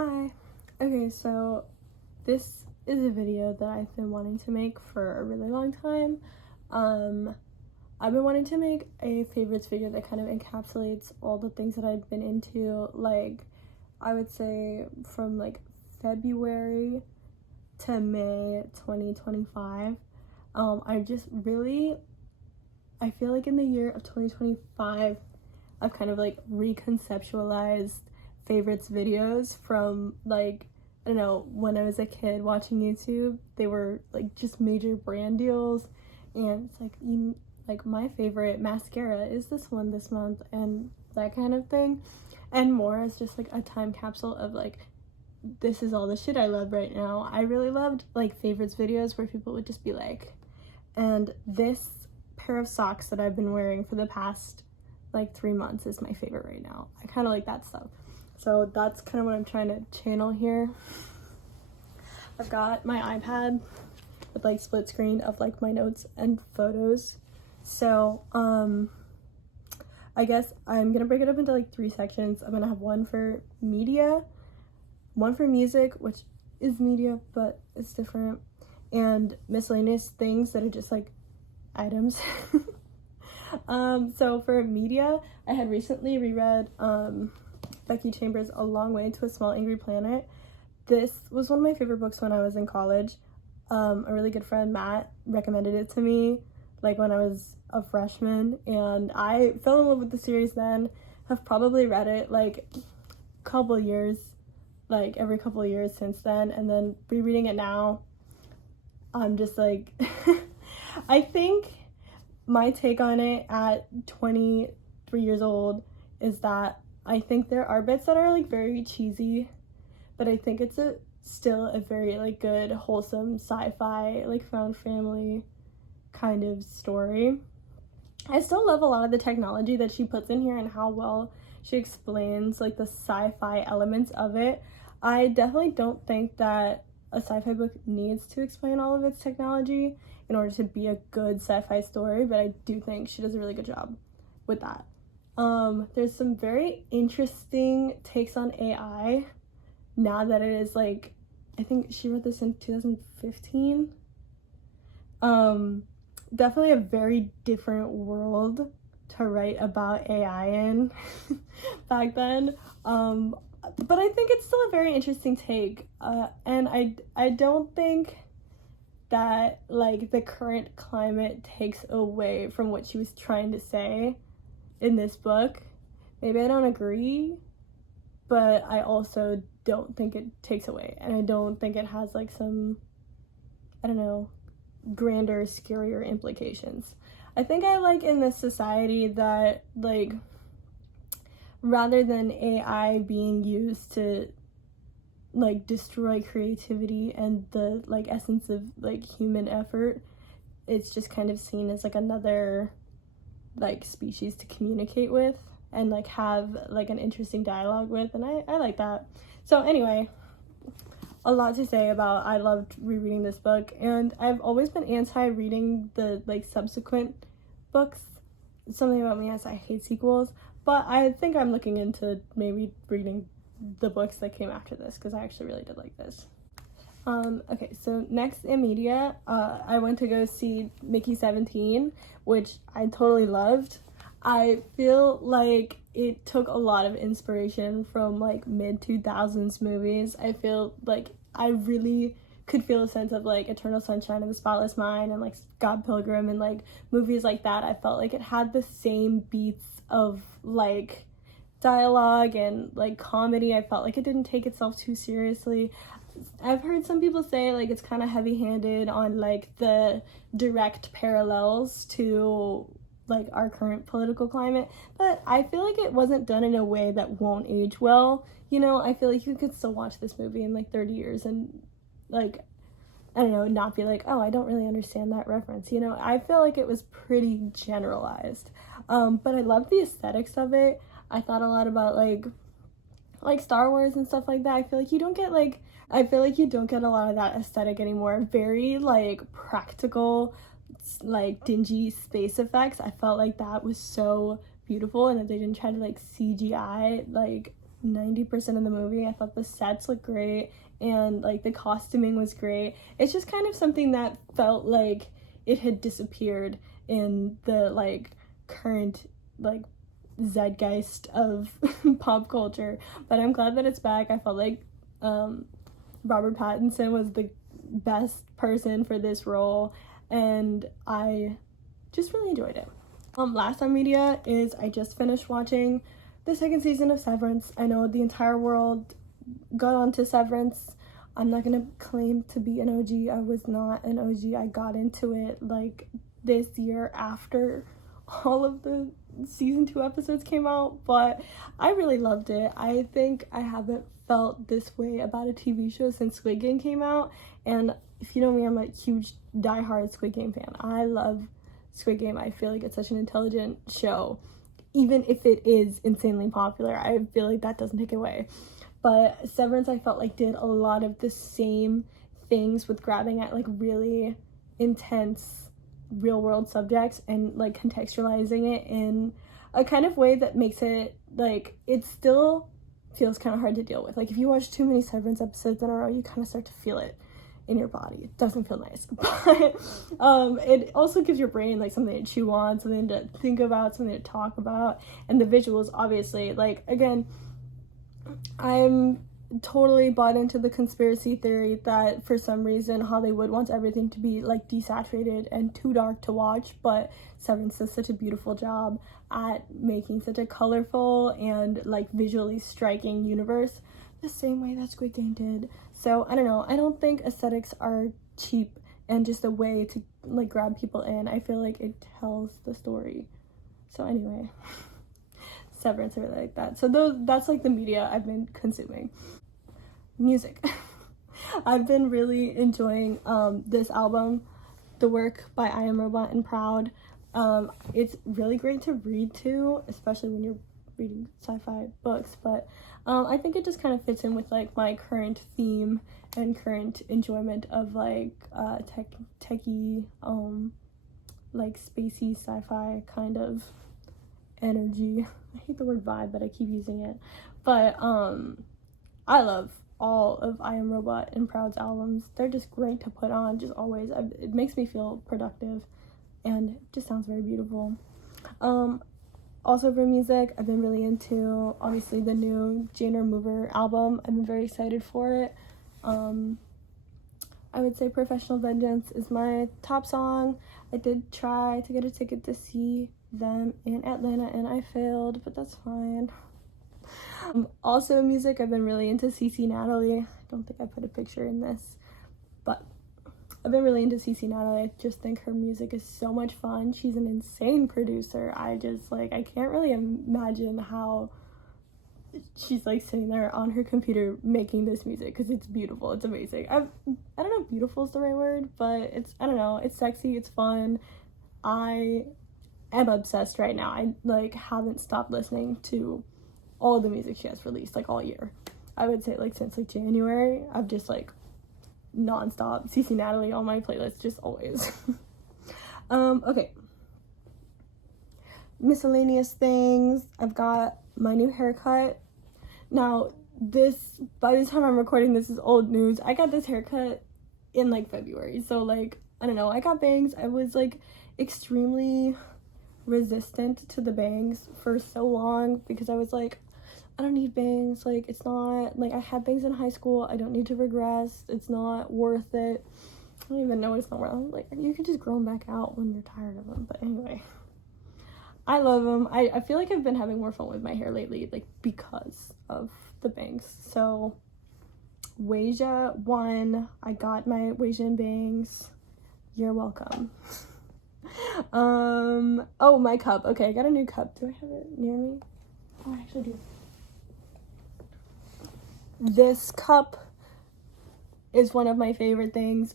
Hi. Okay, so this is a video that I've been wanting to make for a really long time. Um, I've been wanting to make a favorites video that kind of encapsulates all the things that I've been into, like, I would say from like February to May 2025. I feel like in the year of 2025, I've kind of like reconceptualized favorites videos from like, I don't know, when I was a kid watching YouTube. They were like just major brand deals, and it's like my favorite mascara is this one this month, and that kind of thing, and more as just like a time capsule of like, this is all the shit I love right now. I really loved like favorites videos where people would just be like, and this pair of socks that I've been wearing for the past like 3 months is my favorite right now. I kind of like that stuff. So that's kind of what I'm trying to channel here. I've got my iPad with like split screen of like my notes and photos. So I guess I'm gonna break it up into like 3 sections. I'm gonna have one for media, one for music, which is media but it's different, and miscellaneous things that are just like items. So for media, I had recently reread Becky Chambers' A Long Way to a Small Angry Planet. This was one of my favorite books when I was in college. A really good friend, Matt, recommended it to me like when I was a freshman, and I fell in love with the series then. Have probably read it like couple years, like every couple of years since then, and then rereading it now, I'm just like I think my take on it at 23 years old is that I think there are bits that are like very cheesy, but I think it's still a very like good, wholesome sci-fi, like found family kind of story. I still love a lot of the technology that she puts in here and how well she explains like the sci-fi elements of it. I definitely don't think that a sci-fi book needs to explain all of its technology in order to be a good sci-fi story, but I do think she does a really good job with that. There's some very interesting takes on AI now that it is like, I think she wrote this in 2015. Definitely a very different world to write about AI in back then. But I think it's still a very interesting take. And I don't think that like the current climate takes away from what she was trying to say in this book. Maybe I don't agree, but I also don't think it takes away, and I don't think it has like some, I don't know, grander, scarier implications. I think I like in this society that like, rather than AI being used to like destroy creativity and the like essence of like human effort, it's just kind of seen as like another like species to communicate with and like have like an interesting dialogue with, and I like that. So anyway, a lot to say about, I loved rereading this book, and I've always been anti-reading the like subsequent books. Something about me is I hate sequels, but I think I'm looking into maybe reading the books that came after this because I actually really did like this. Okay, so next in media, I went to go see Mickey 17, which I totally loved. I feel like it took a lot of inspiration from like mid-2000s movies. I feel like I really could feel a sense of like Eternal Sunshine of the Spotless Mind and like Scott Pilgrim and like movies like that. I felt like it had the same beats of like dialogue and like comedy. I felt like it didn't take itself too seriously. I've heard some people say like it's kind of heavy-handed on like the direct parallels to like our current political climate, but I feel like it wasn't done in a way that won't age well. You know, I feel like you could still watch this movie in like 30 years and like, I don't know, not be like, oh, I don't really understand that reference. You know, I feel like it was pretty generalized. But I love the aesthetics of it. I thought a lot about like Star Wars and stuff like that. I feel like you don't get a lot of that aesthetic anymore. Very like practical, like dingy space effects. I felt like that was so beautiful, and that they didn't try to like CGI like 90% of the movie. I thought the sets looked great, and like the costuming was great. It's just kind of something that felt like it had disappeared in the like current like zeitgeist of pop culture, but I'm glad that it's back. I felt like Robert Pattinson was the best person for this role, and I just really enjoyed it. Last on media is I just finished watching the second season of Severance. I know the entire world got onto Severance. I'm not gonna claim to be an OG. I was not an OG. I got into it like this year after all of the season 2 episodes came out, but I really loved it. I think I haven't felt this way about a TV show since Squid Game came out, and if you know me, I'm a huge diehard Squid Game fan. I love Squid Game. I feel like it's such an intelligent show. Even if it is insanely popular, I feel like that doesn't take it away. But Severance, I felt like did a lot of the same things with grabbing at like really intense real world subjects and like contextualizing it in a kind of way that makes it like it still feels kind of hard to deal with. Like if you watch too many Severance episodes in a row, you kind of start to feel it in your body. It doesn't feel nice, but it also gives your brain like something to chew on, something to think about, something to talk about. And the visuals, obviously, like again, I'm totally bought into the conspiracy theory that for some reason Hollywood wants everything to be like desaturated and too dark to watch, but Severance does such a beautiful job at making such a colorful and like visually striking universe the same way that Squid Game did. So I don't know, I don't think aesthetics are cheap and just a way to like grab people in. I feel like it tells the story. So anyway, Severance, I really like that. So that's like the media I've been consuming. Music. I've been really enjoying this album, The Work by I Am Robot and Proud. It's really great to read to, especially when you're reading sci-fi books, but I think it just kind of fits in with like my current theme and current enjoyment of like techie like spacey sci-fi kind of energy. I hate the word vibe, but I keep using it. But I love all of I Am Robot and Proud's albums. They're just great to put on, just always. It makes me feel productive and it just sounds very beautiful. Also for music, I've been really into obviously the new Jane Remover album. I've been very excited for it. I would say Professional Vengeance is my top song. I did try to get a ticket to see them in Atlanta and I failed, but that's fine. Also music, I've been really into CC Natalie. I don't think I put a picture in this, but I've been really into CC Natalie. I just think her music is so much fun. She's an insane producer. I can't really imagine how she's like sitting there on her computer making this music, because it's beautiful. It's amazing. I don't know if beautiful is the right word, but I don't know, it's sexy, it's fun. I am obsessed right now. I like haven't stopped listening to all the music she has released like all year. I would say like since like January, I've just like non-stop CC Natalie on my playlist, just always. Okay, miscellaneous things. I've got my new haircut. Now this, by the time I'm recording this, is old news. I got this haircut in like February, so like I don't know, I got bangs. I was like extremely resistant to the bangs for so long because I was like, I don't need bangs, like it's not like I had bangs in high school, I don't need to regress, it's not worth it. I don't even know it's not worth it. Like you can just grow them back out when you're tired of them. But anyway, I love them. I feel like I've been having more fun with my hair lately, like because of the bangs. So Weija won. I got my Weijin bangs. You're welcome. Oh, my cup. Okay, I got a new cup. Do I have it near me? Oh, I actually do. This cup is one of my favorite things.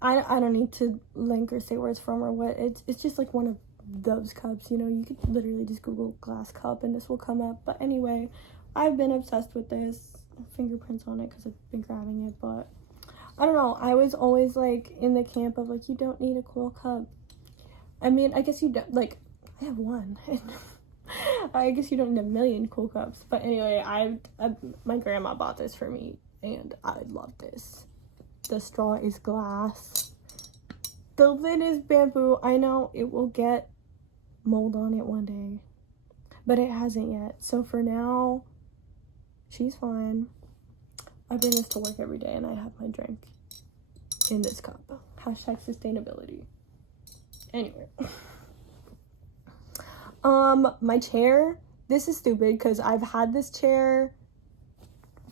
I don't need to link or say where it's from or what. It's just like one of those cups, you know. You could literally just Google glass cup and this will come up. But anyway, I've been obsessed with this. Fingerprints on it because I've been grabbing it, but I don't know. I was always like in the camp of like, you don't need a cool cup. I mean, I guess you don't. Like, I have one. I guess you don't need a million cool cups. But anyway, my grandma bought this for me, and I love this. The straw is glass. The lid is bamboo. I know it will get mold on it one day, but it hasn't yet. So for now, she's fine. I bring this to work every day, and I have my drink in this cup. Hashtag sustainability. Anyway. My chair. This is stupid because I've had this chair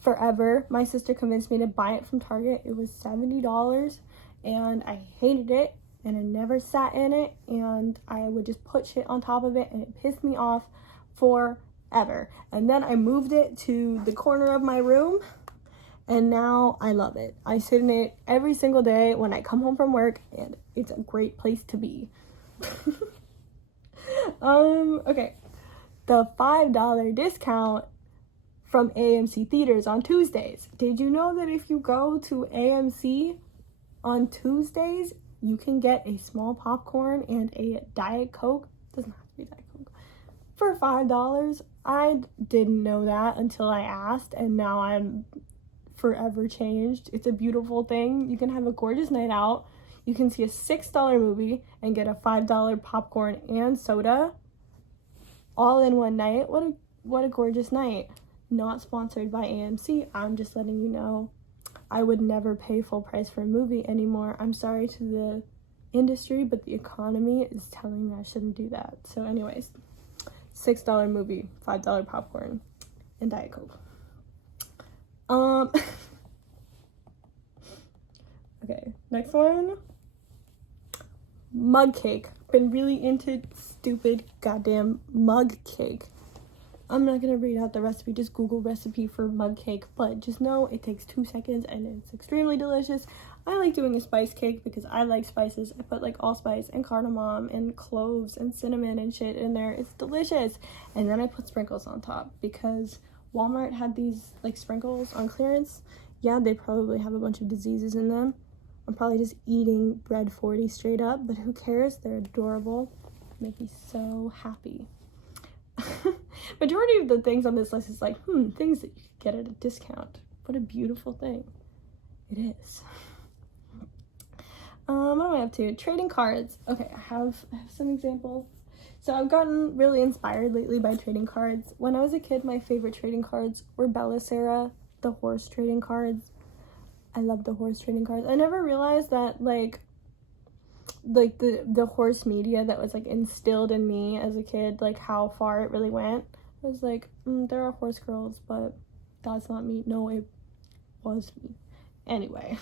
forever. My sister convinced me to buy it from Target. It was $70, and I hated it, and I never sat in it, and I would just put shit on top of it, and it pissed me off forever. And then I moved it to the corner of my room, and now I love it. I sit in it every single day when I come home from work, and it's a great place to be. Okay. The $5 discount from AMC theaters on Tuesdays. Did you know that if you go to AMC on Tuesdays, you can get a small popcorn and a Diet Coke? Doesn't have to be Diet Coke. For $5. I didn't know that until I asked, and now I'm forever changed. It's a beautiful thing. You can have a gorgeous night out. You can see a $6 movie and get a $5 popcorn and soda all in one night. What a gorgeous night. Not sponsored by AMC. I'm just letting you know. I would never pay full price for a movie anymore. I'm sorry to the industry, but the economy is telling me I shouldn't do that. So anyways, $6 movie, $5 popcorn, and Diet Coke. Okay, next one. Mug cake. Been really into stupid goddamn mug cake. I'm not gonna read out the recipe, just Google recipe for mug cake, but just know it takes 2 seconds and it's extremely delicious. I like doing a spice cake because I like spices. I put like allspice and cardamom and cloves and cinnamon and shit in there. It's delicious. And then I put sprinkles on top because Walmart had these like sprinkles on clearance. Yeah, they probably have a bunch of diseases in them. I'm probably just eating bread 40 straight up, but who cares? They're adorable. Make me so happy. Majority of the things on this list is like, things that you could get at a discount. What a beautiful thing it is. What am I up to? Trading cards. Okay, I have some examples. So I've gotten really inspired lately by trading cards. When I was a kid, my favorite trading cards were Belisara, the horse trading cards. I love the horse trading cards. I never realized that like the horse media that was like instilled in me as a kid, like how far it really went. I was like, there are horse girls, but that's not me. No, it was me. Anyway,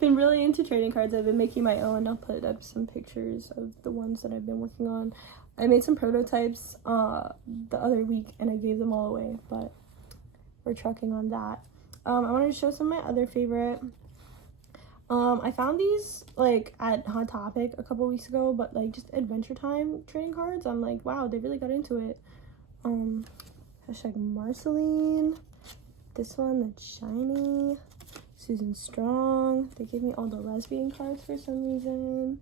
been really into trading cards. I've been making my own. I'll put up some pictures of the ones that I've been working on. I made some prototypes the other week and I gave them all away, but we're trucking on that. I wanted to show some of my other favorite. I found these like at Hot Topic a couple weeks ago, but like just Adventure Time trading cards. I'm like, wow, they really got into it. Hashtag Marceline. This one, that's shiny. Susan Strong. They gave me all the lesbian cards for some reason.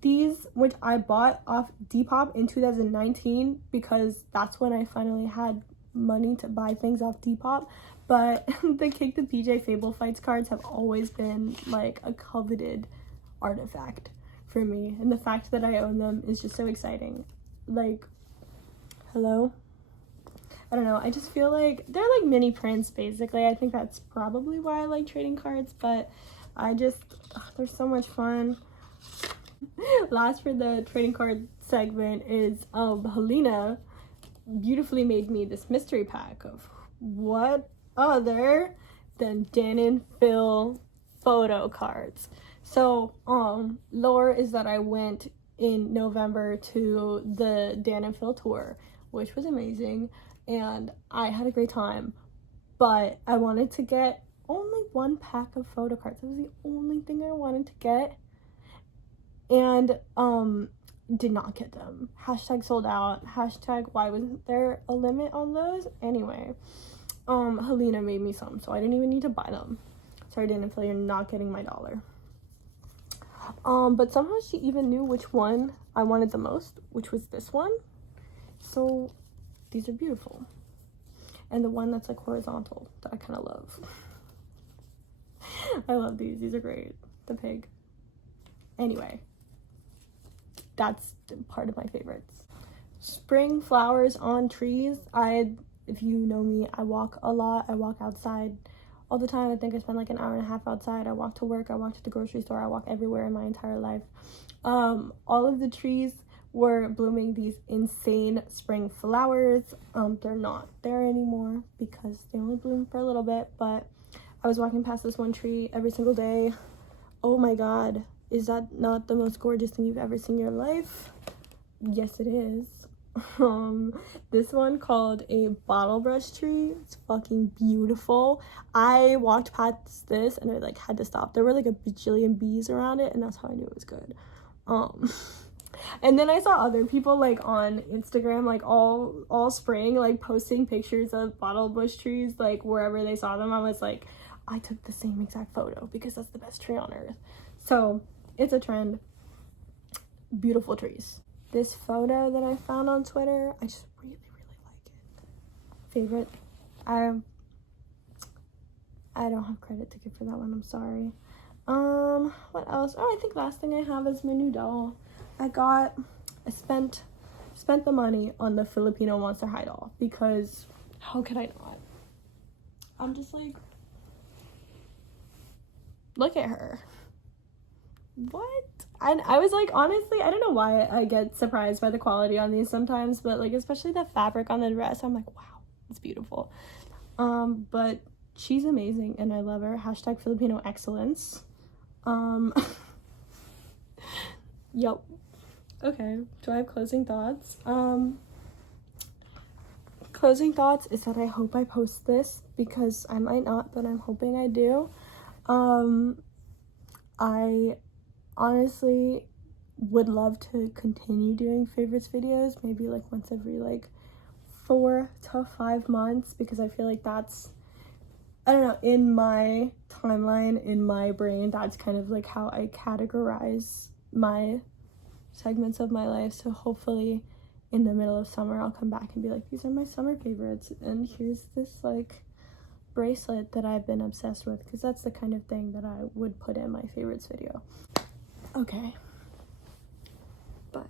These, which I bought off Depop in 2019 because that's when I finally had money to buy things off Depop. But the Kick the PJ Fable Fights cards have always been like a coveted artifact for me, and the fact that I own them is just so exciting. Like, hello? I don't know, I just feel like they're like mini prints basically. I think that's probably why I like trading cards, but I just, they're so much fun. Last for the trading card segment is Helena beautifully made me this mystery pack of what other than Dan and Phil photo cards. So lore is that I went in November to the Dan and Phil tour, which was amazing, and I had a great time, but I wanted to get only one pack of photo cards. That was the only thing I wanted to get, and did not get them. Hashtag sold out. Hashtag why wasn't there a limit on those? Anyway, Helena made me some, so I didn't even need to buy them. Sorry, Dan and Phil, you're not getting my dollar. But somehow she even knew which one I wanted the most, which was this one. So these are beautiful. And the one that's like horizontal that I kind of love. I love these. These are great. The pig. Anyway, that's part of my favorites. Spring flowers on trees. If you know me, I walk a lot. I walk outside all the time. I think I spend like an hour and a half outside. I walk to work. I walk to the grocery store. I walk everywhere in my entire life. All of the trees were blooming these insane spring flowers. They're not there anymore because they only bloom for a little bit, but I was walking past this one tree every single day. Oh my god, is that not the most gorgeous thing you've ever seen in your life? Yes, it is. This one called a bottle brush tree. It's fucking beautiful. I walked past this and I like had to stop. There were like a bajillion bees around it, and that's how I knew it was good. And then I saw other people like on Instagram, like all spring, like posting pictures of bottle bush trees, like wherever they saw them. I was like, I took the same exact photo because that's the best tree on earth. So it's a trend. Beautiful trees. This photo that I found on Twitter, I just really like it. Favorite. I don't have credit to give for that one, I'm sorry. What else? Oh, I think last thing I have is my new doll. I spent the money on the Filipino Monster High doll because how could I not? I'm just like, look at her. What? And I was like, honestly, I don't know why I get surprised by the quality on these sometimes, but like especially the fabric on the dress, I'm like, wow, it's beautiful. But she's amazing and I love her. # Filipino excellence. Yep. Okay, do I have closing thoughts? Closing thoughts is that I hope I post this because I might not, but I'm hoping I do. I honestly would love to continue doing favorites videos, maybe like once every like 4 to 5 months, because I feel like that's, I don't know, in my timeline, in my brain, that's kind of like how I categorize my segments of my life. So hopefully in the middle of summer I'll come back and be like, these are my summer favorites, and here's this like bracelet that I've been obsessed with, because that's the kind of thing that I would put in my favorites video. Okay, bye.